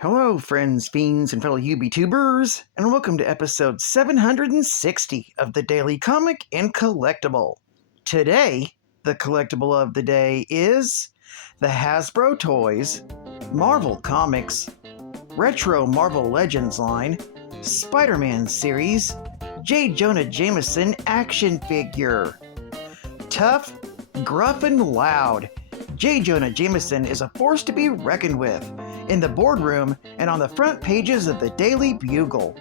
Hello, friends, fiends, and fellow UBTubers, and welcome to episode 760 of the Daily Comic and Collectible. Today, the collectible of the day is the Hasbro Toys, Marvel Comics, Retro Marvel Legends line, Spiderman series, J. Jonah Jameson action figure. Tough, gruff, and loud, J. Jonah Jameson is a force to be reckoned with in the boardroom and on the front pages of the Daily Bugle.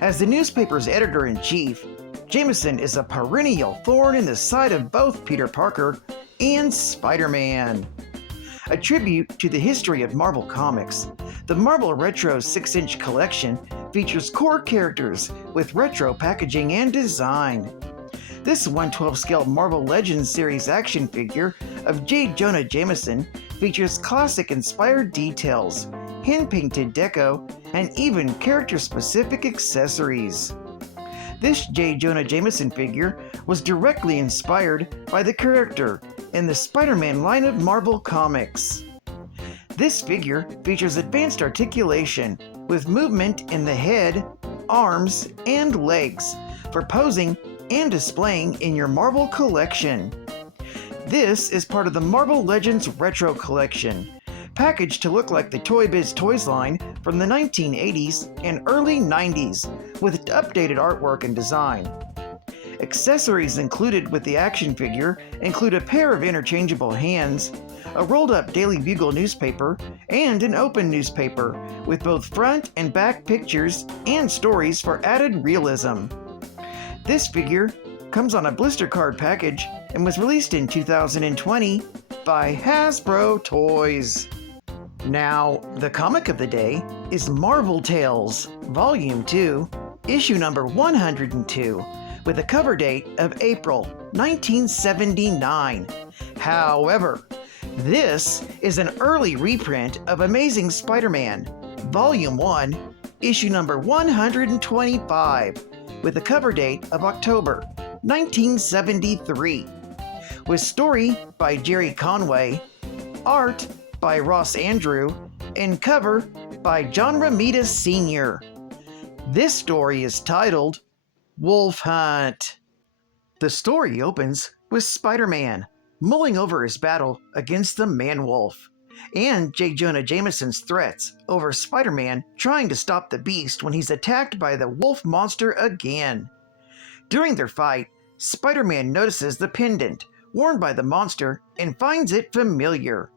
As the newspaper's editor-in-chief, Jameson is a perennial thorn in the side of both Peter Parker and Spider-Man. A tribute to the history of Marvel Comics, the Marvel Retro 6-inch collection features core characters with retro packaging and design. This 1/12 scale Marvel Legends series action figure of J. Jonah Jameson features classic-inspired details, hand-painted deco, and even character-specific accessories. This J. Jonah Jameson figure was directly inspired by the character in the Spider-Man line of Marvel Comics. This figure features advanced articulation with movement in the head, arms, and legs for posing and displaying in your Marvel collection. This is part of the Marvel Legends Retro Collection, packaged to look like the Toy Biz Toys line from the 1980s and early 90s, with updated artwork and design. Accessories included with the action figure include a pair of interchangeable hands, a rolled-up Daily Bugle newspaper, and an open newspaper, with both front and back pictures and stories for added realism. This figure comes on a blister card package and was released in 2020 by Hasbro Toys. Now, the comic of the day is Marvel Tales, Volume 2, issue number 102, with a cover date of April 1979. However, this is an early reprint of Amazing Spider-Man, Volume 1, issue number 125, with a cover date of October 1973, with story by Jerry Conway, art by Ross Andrew, and cover by John Romita Sr. This story is titled Wolf Hunt. The story opens with Spider-Man mulling over his battle against the Man-Wolf, and J. Jonah Jameson's threats over Spider-Man trying to stop the beast when he's attacked by the wolf monster again. During their fight, Spider-Man notices the pendant worn by the monster and finds it familiar.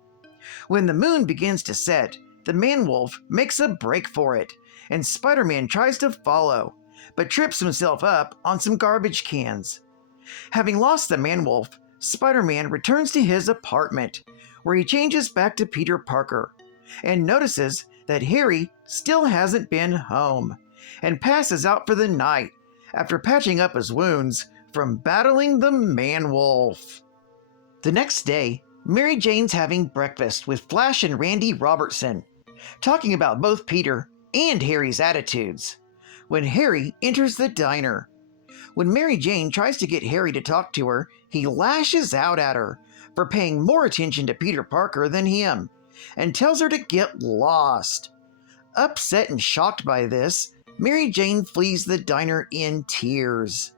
When the moon begins to set, the Man-Wolf makes a break for it, and Spider-Man tries to follow, but trips himself up on some garbage cans. Having lost the Man-Wolf, Spider-Man returns to his apartment, where he changes back to Peter Parker, and notices that Harry still hasn't been home, and passes out for the night after patching up his wounds from battling the Man-Wolf. The next day, Mary Jane's having breakfast with Flash and Randy Robertson, talking about both Peter and Harry's attitudes, when Harry enters the diner. When Mary Jane tries to get Harry to talk to her, he lashes out at her for paying more attention to Peter Parker than him, and tells her to get lost. Upset and shocked by this, Mary Jane flees the diner in tears.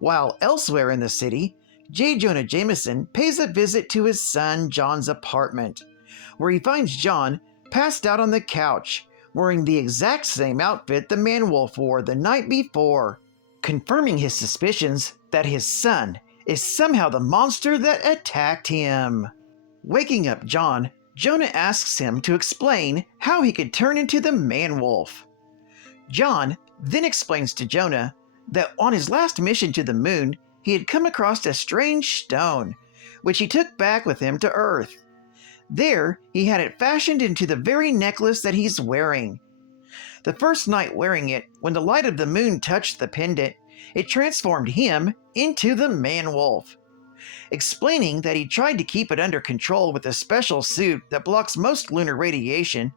While elsewhere in the city, J. Jonah Jameson pays a visit to his son John's apartment, where he finds John passed out on the couch, wearing the exact same outfit the Man-Wolf wore the night before, confirming his suspicions that his son is somehow the monster that attacked him. Waking up John, Jonah asks him to explain how he could turn into the Man-Wolf. John then explains to Jonah that on his last mission to the moon, he had come across a strange stone, which he took back with him to Earth. There, he had it fashioned into the very necklace that he's wearing. The first night wearing it, when the light of the moon touched the pendant, it transformed him into the Man-Wolf. Explaining that he tried to keep it under control with a special suit that blocks most lunar radiation,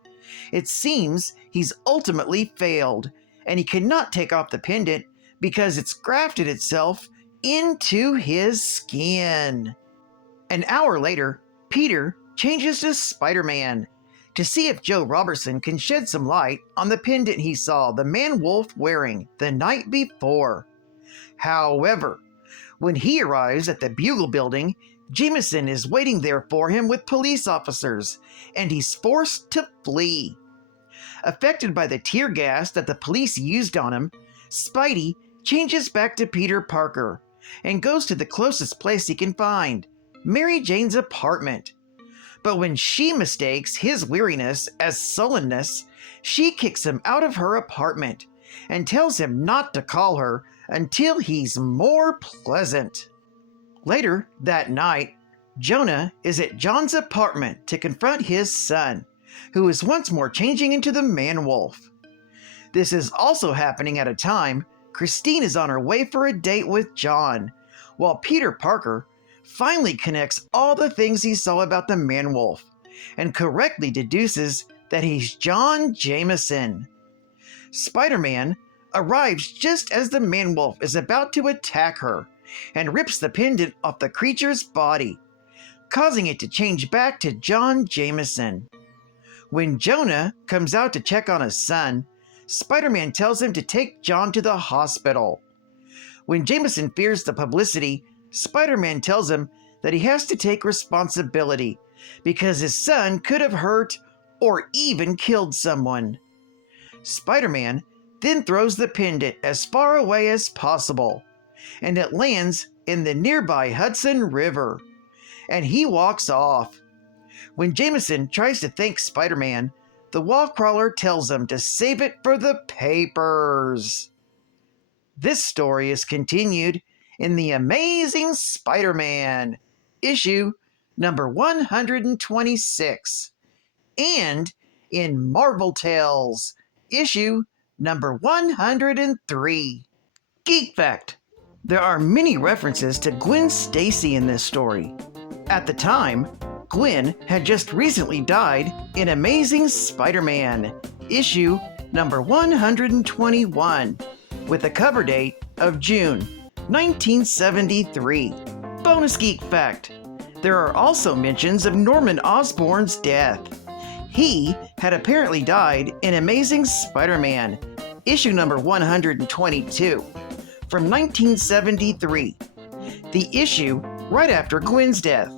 it seems he's ultimately failed, and he cannot take off the pendant because it's grafted itself into his skin. An hour later, Peter changes to Spider-Man. to see if Joe Robertson can shed some light on the pendant he saw the man-wolf wearing the night before. However, when he arrives at the Bugle building, Jameson is waiting there for him with police officers, and he's forced to flee. Affected by the tear gas that the police used on him, Spidey changes back to Peter Parker and goes to the closest place he can find, Mary Jane's apartment. But when she mistakes his weariness as sullenness, she kicks him out of her apartment and tells him not to call her until he's more pleasant. Later that night, Jonah is at John's apartment to confront his son, who is once more changing into the man-wolf. This is also happening at a time Christine is on her way for a date with John, while Peter Parker finally connects all the things he saw about the man-wolf and correctly deduces that he's Jonah Jameson. Spider-Man arrives just as the man-wolf is about to attack her and rips the pendant off the creature's body, causing it to change back to Jonah Jameson. When Jonah comes out to check on his son, Spider-Man tells him to take John to the hospital. When Jameson fears the publicity, Spider-Man tells him that he has to take responsibility because his son could have hurt or even killed someone. Spider-Man then throws the pendant as far away as possible, and it lands in the nearby Hudson River, and he walks off. When Jameson tries to thank Spider-Man, the wall crawler tells him to save it for the papers. This story is continued in The Amazing Spider-Man, issue number 126, and in Marvel Tales, issue number 103. Geek Fact: there are many references to Gwen Stacy in this story. At the time, Gwen had just recently died in Amazing Spider-Man, issue number 121, with a cover date of June 1973. Bonus Geek Fact: there are also mentions of Norman Osborn's death. He had apparently died in Amazing Spider-Man, issue number 122, from 1973, the issue right after Gwen's death.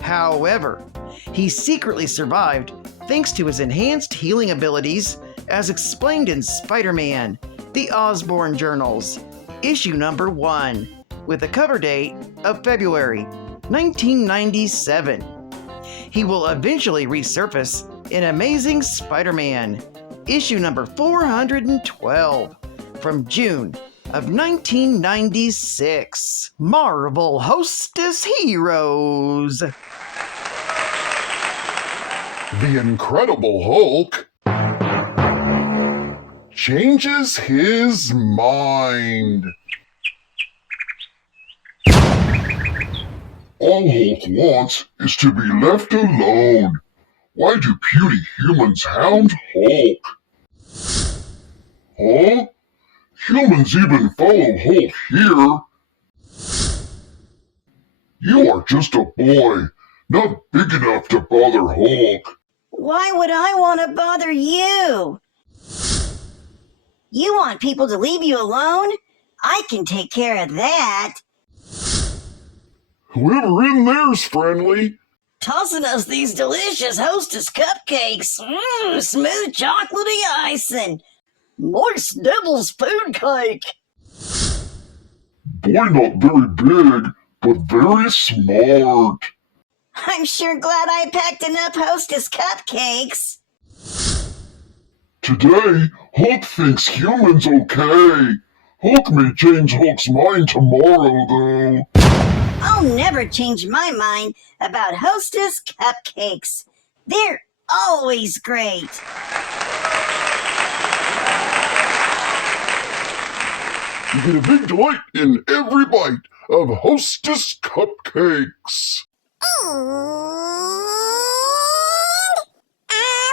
However, he secretly survived thanks to his enhanced healing abilities as explained in Spider-Man, The Osborn Journals, issue number 1, with a cover date of February 1997. He will eventually resurface in Amazing Spider-Man, issue number 412, from June of 1996. Marvel Hostess Heroes. The Incredible Hulk changes his mind. All Hulk wants is to be left alone. Why do puny humans hound Hulk? Huh? Humans even follow Hulk here. You are just a boy, not big enough to bother Hulk. Why would I want to bother you? You want people to leave you alone? I can take care of that. Whoever in there's friendly. Tossing us these delicious Hostess cupcakes. Smooth chocolatey icing. Moist devil's food cake. Boy not very big, but very smart. I'm sure glad I packed enough Hostess cupcakes. Today, Hulk thinks humans okay. Hulk may change Hulk's mind tomorrow, though. I'll never change my mind about Hostess cupcakes. They're always great. You get a big delight in every bite of Hostess cupcakes. And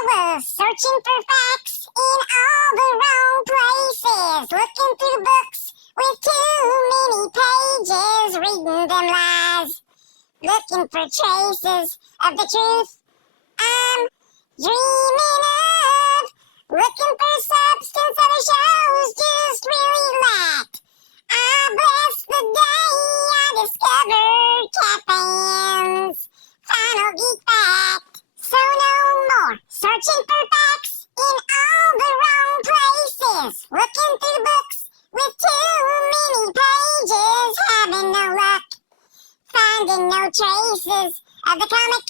I was searching for facts in all the wrong places, looking through books with too many pages, reading them lies, looking for traces of the truth. I'm dreaming of. Looking for substance other shows just really lacked. I bless the day I discovered Cafan's final geek fact. So no more searching for facts in all the wrong places. Looking through books with too many pages, having no luck. Finding no traces of the comic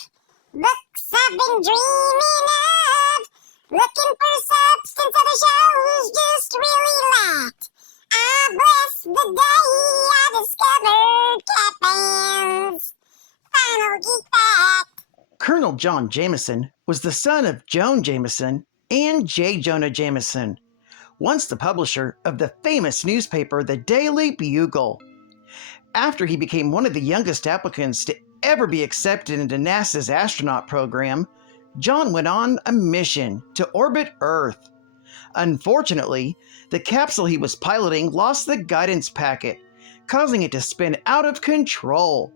books I've been dreaming of. Looking for substance other shows just really lacked. I bless the day I discovered Cafan's final geek fact. Colonel John Jameson was the son of Joan Jameson and J. Jonah Jameson, once the publisher of the famous newspaper The Daily Bugle. After he became one of the youngest applicants to ever be accepted into NASA's astronaut program, John went on a mission to orbit Earth. Unfortunately, the capsule he was piloting lost the guidance packet, causing it to spin out of control.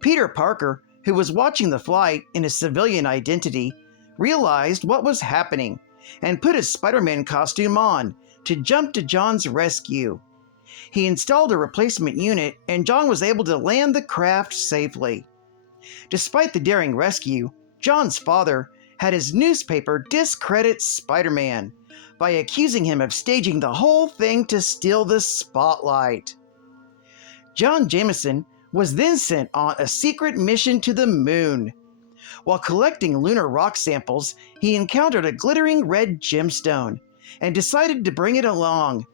Peter Parker, who was watching the flight in his civilian identity, realized what was happening and put his Spiderman costume on to jump to John's rescue. He installed a replacement unit, and John was able to land the craft safely. Despite the daring rescue, John's father had his newspaper discredit Spider-Man by accusing him of staging the whole thing to steal the spotlight. John Jameson was then sent on a secret mission to the moon. While collecting lunar rock samples, he encountered a glittering red gemstone and decided to bring it along.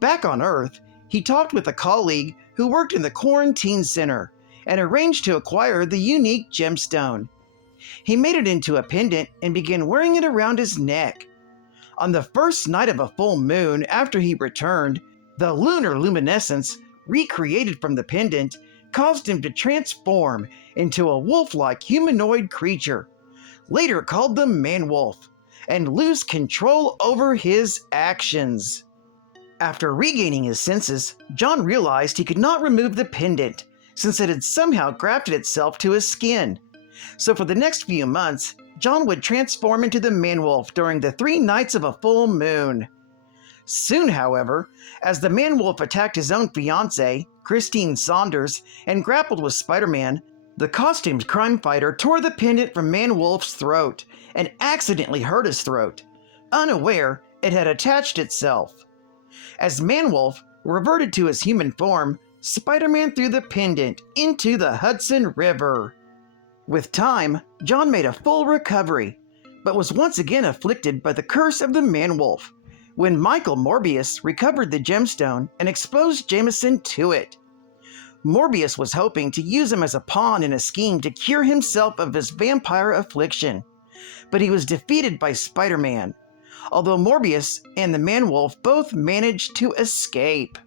Back on Earth, he talked with a colleague who worked in the quarantine center and arranged to acquire the unique gemstone. He made it into a pendant and began wearing it around his neck. On the first night of a full moon after he returned, the lunar luminescence recreated from the pendant caused him to transform into a wolf-like humanoid creature, later called the Man-Wolf, and lose control over his actions. After regaining his senses, John realized he could not remove the pendant, since it had somehow grafted itself to his skin. So for the next few months, John would transform into the Man-Wolf during the 3 nights of a full moon. Soon, however, as the Man-Wolf attacked his own fiancée, Christine Saunders, and grappled with Spider-Man, the costumed crime fighter tore the pendant from Man-Wolf's throat and accidentally hurt his throat. Unaware, it had attached itself. As Man-Wolf reverted to his human form, Spider-Man threw the pendant into the Hudson River. With time, John made a full recovery, but was once again afflicted by the curse of the Man-Wolf, when Michael Morbius recovered the gemstone and exposed Jameson to it. Morbius was hoping to use him as a pawn in a scheme to cure himself of his vampire affliction, but he was defeated by Spider-Man, although Morbius and the Man-Wolf both managed to escape.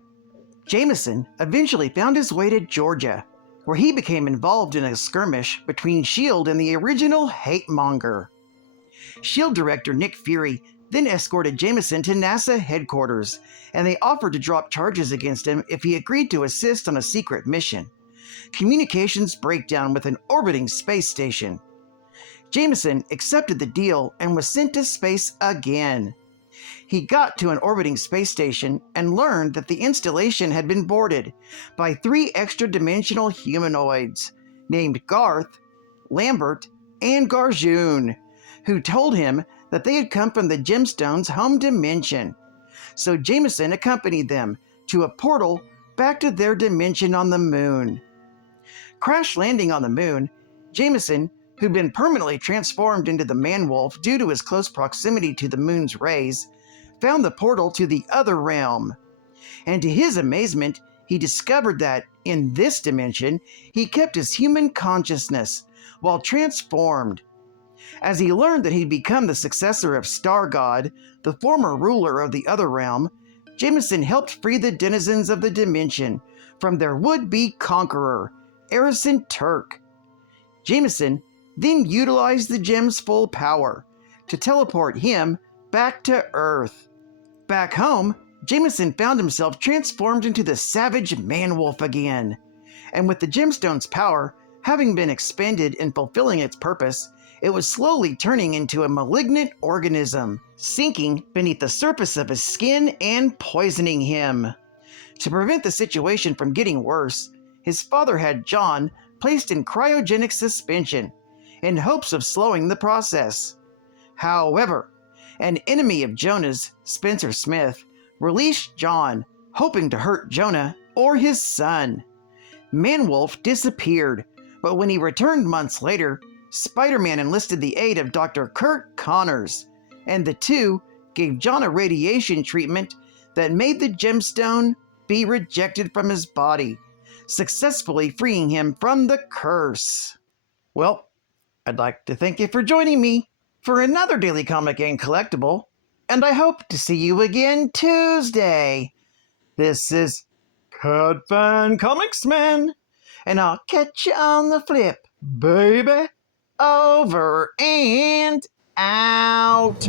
Jameson eventually found his way to Georgia, where he became involved in a skirmish between S.H.I.E.L.D. and the original hate-monger. S.H.I.E.L.D. director Nick Fury then escorted Jameson to NASA headquarters, and they offered to drop charges against him if he agreed to assist on a secret mission. Communications breakdown with an orbiting space station. Jameson accepted the deal and was sent to space again. He got to an orbiting space station and learned that the installation had been boarded by 3 extra-dimensional humanoids named Garth, Lambert, and Garjoon, who told him that they had come from the Gemstone's home dimension. So Jameson accompanied them to a portal back to their dimension on the moon. Crash landing on the moon, Jameson, who'd been permanently transformed into the Man-Wolf due to his close proximity to the moon's rays, found the portal to the other realm. And to his amazement, he discovered that, in this dimension, he kept his human consciousness while transformed. As he learned that he'd become the successor of Star God, the former ruler of the other realm, Jameson helped free the denizens of the dimension from their would-be conqueror, Arison Turk. Jameson then utilized the gem's full power to teleport him back to Earth. Back home, Jameson found himself transformed into the savage Man-Wolf again, and with the gemstone's power having been expended in fulfilling its purpose, It was slowly turning into a malignant organism, sinking beneath the surface of his skin and poisoning him. To prevent the situation from getting worse, his father had John placed in cryogenic suspension in hopes of slowing the process. However, an enemy of Jonah's, Spencer Smith, released John, hoping to hurt Jonah or his son. Manwolf disappeared, but when he returned months later, Spiderman enlisted the aid of Dr. Kurt Connors, and the two gave John a radiation treatment that made the gemstone be rejected from his body, successfully freeing him from the curse. Well, I'd like to thank you for joining me for another Daily Comic and Collectible, and I hope to see you again Tuesday. This is Cut Fan Comics Man, and I'll catch you on the flip, baby. Over and out.